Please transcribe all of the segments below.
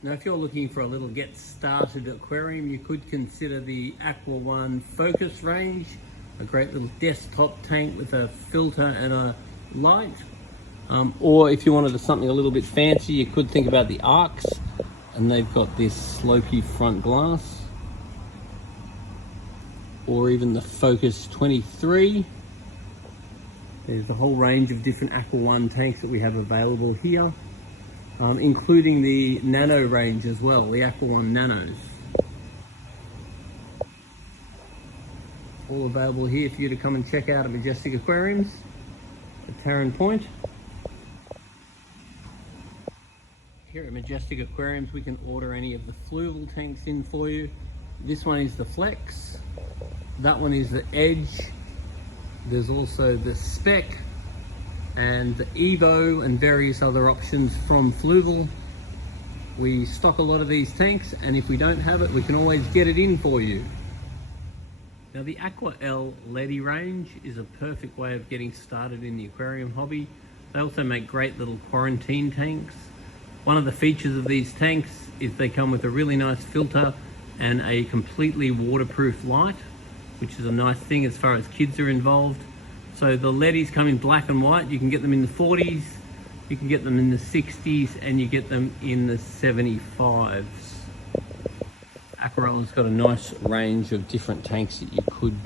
Now, if you're looking for a little get started aquarium, you could consider the Aqua One Focus range, a great little desktop tank with a filter and a light. Or if you wanted something a little bit fancy, you could think about the Arcs, and they've got this slopey front glass. Or even the Focus 23. There's a whole range of different Aqua One tanks that we have available here. Including the Nano range as well, the Aqua One Nanos. All available here for you to come and check out at Majestic Aquariums at Taren Point. Here at Majestic Aquariums we can order any of the Fluval tanks in for you. This one is the Flex, that one is the Edge, there's also the Spec, and the Evo and various other options from Fluval. We stock a lot of these tanks, and if we don't have it, we can always get it in for you. Now the Aqua L Ledi range is a perfect way of getting started in the aquarium hobby. They also make great little quarantine tanks. One of the features of these tanks is they come with a really nice filter and a completely waterproof light, which is a nice thing as far as kids are involved. So the Ledis come in black and white. You can get them in the 40s, you can get them in the 60s, and you get them in the 75s. Aquarela's got a nice range of different tanks that you could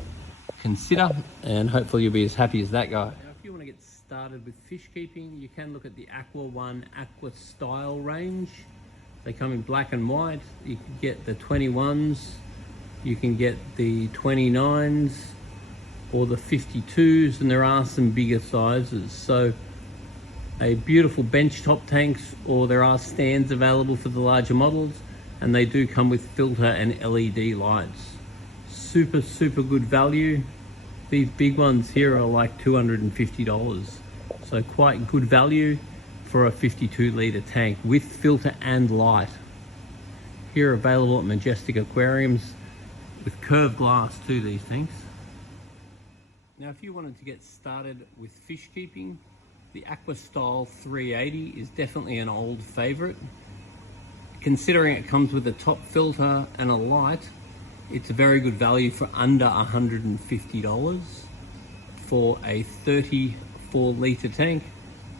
consider, and hopefully you'll be as happy as that guy. Now, if you want to get started with fish keeping, you can look at the Aqua One Aqua Style range. They come in black and white. You can get the 21s, you can get the 29s, or the 52s, and there are some bigger sizes. So a beautiful benchtop tanks, or there are stands available for the larger models, and they do come with filter and LED lights. Super good value. These big ones here are like $250, so quite good value for a 52-litre tank with filter and light. Here available at Majestic Aquariums with curved glass too, these things. Now, if you wanted to get started with fish keeping, the Aqua Style 380 is definitely an old favorite. Considering it comes with a top filter and a light, it's a very good value for under $150 for a 34-litre tank.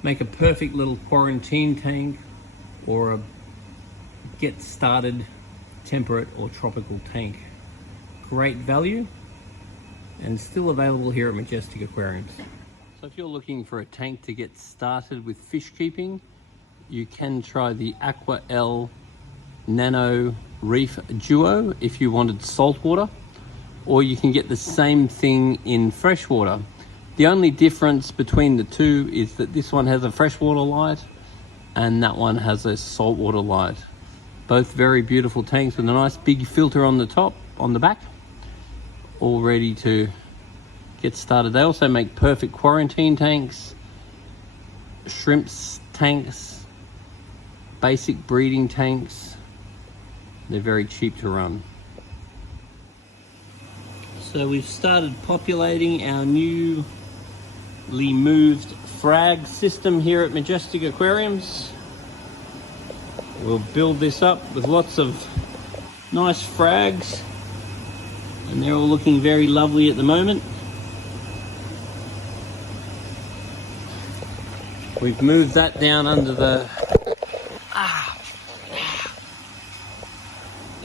Make a perfect little quarantine tank or a get started temperate or tropical tank. Great value, and still available here at Majestic Aquariums. So if you're looking for a tank to get started with fish keeping, you can try the Aqua L Nano Reef Duo if you wanted saltwater, or you can get the same thing in freshwater. The only difference between the two is that this one has a freshwater light and that one has a saltwater light. Both very beautiful tanks with a nice big filter on the top, on the back, all ready to get started. They also make perfect quarantine tanks, shrimps tanks, basic breeding tanks. They're very cheap to run. So we've started populating our newly moved frag system here at Majestic Aquariums. We'll build this up with lots of nice frags, and they're all looking very lovely at the moment. We've moved that down under the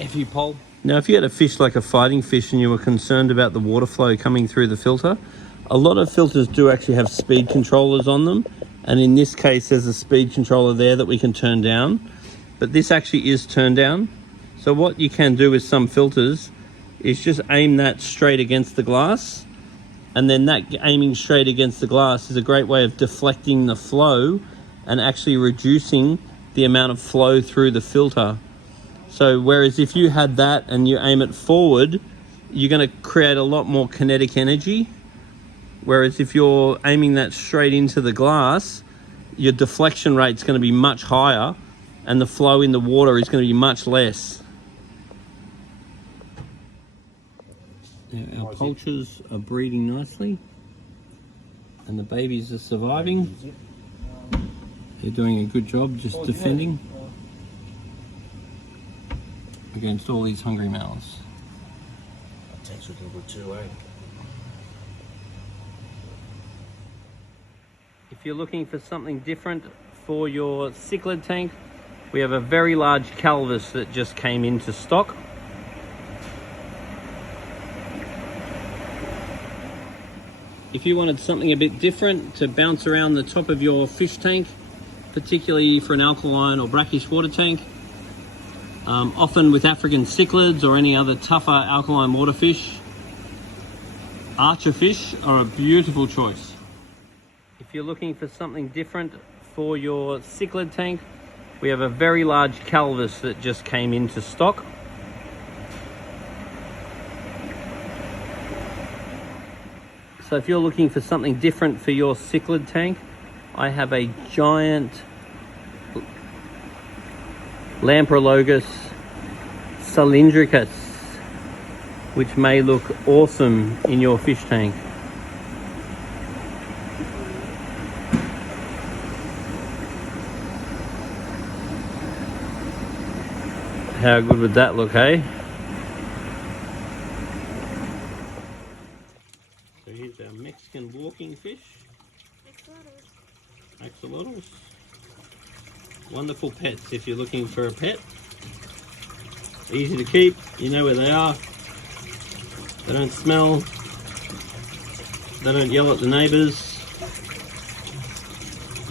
FU pole. Now, if you had a fish like a fighting fish and you were concerned about the water flow coming through the filter, a lot of filters do actually have speed controllers on them, and in this case there's a speed controller there that we can turn down, but this actually is turned down. So what you can do with some filters is just aim that straight against the glass, and then that aiming straight against the glass is a great way of deflecting the flow and actually reducing the amount of flow through the filter. So whereas if you had that and you aim it forward, you're going to create a lot more kinetic energy. Whereas if you're aiming that straight into the glass, your deflection rate's going to be much higher and the flow in the water is going to be much less. Now, our poulters are breeding nicely and the babies are surviving. They're doing a good job just defending. against all these hungry mouths. Tank's looking good too, eh? If you're looking for something different for your cichlid tank, we have a very large Calvus that just came into stock. If you wanted something a bit different to bounce around the top of your fish tank, particularly for an alkaline or brackish water tank, often with African cichlids or any other tougher alkaline water fish, archer fish are a beautiful choice. If you're looking for something different for your cichlid tank, we have a very large Calvus that just came into stock. So if you're looking for something different for your cichlid tank, I have a giant Lamprologus cylindricus, which may look awesome in your fish tank. How good would that look, hey? So here's our Mexican walking fish. Axolotls. Wonderful pets if you're looking for a pet. Easy to keep, you know where they are. They don't smell. They don't yell at the neighbours.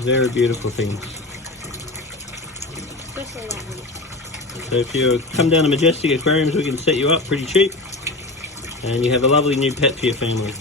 Very beautiful things. Especially that one. So if you come down to Majestic Aquariums, we can set you up pretty cheap. And you have a lovely new pet for your family.